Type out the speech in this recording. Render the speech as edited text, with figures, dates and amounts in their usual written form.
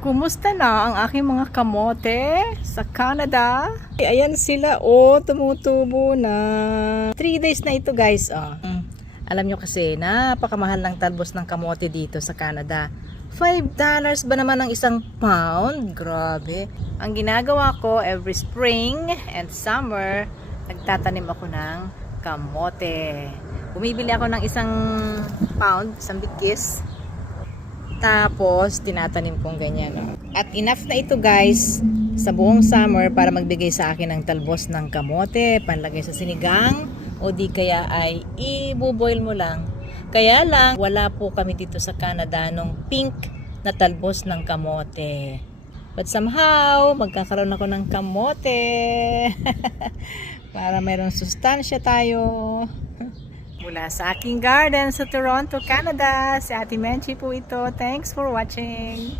Kumusta na ang aking mga kamote sa Canada? Ayan sila, oh, tumutubo na. 3 days na ito, guys, oh. Alam nyo kasi, napakamahal ng talbos ng kamote dito sa Canada. $5 ba naman ang isang pound? Grabe. Ang ginagawa ko every spring and summer, nagtatanim ako ng kamote. Bumibili ako ng isang pound, isang bitkis. Tapos, tinatanim kong ganyan. No? At enough na ito, guys, sa buong summer para magbigay sa akin ng talbos ng kamote, panlagay sa sinigang, o di kaya ay i-boil mo lang. Kaya lang, wala po kami dito sa Canada nung pink na talbos ng kamote. But somehow, magkakaroon ako ng kamote. Para mayroong sustansya tayo. Mula sa aking garden sa Toronto, Canada. Si Ate Menchi po ito. Thanks for watching.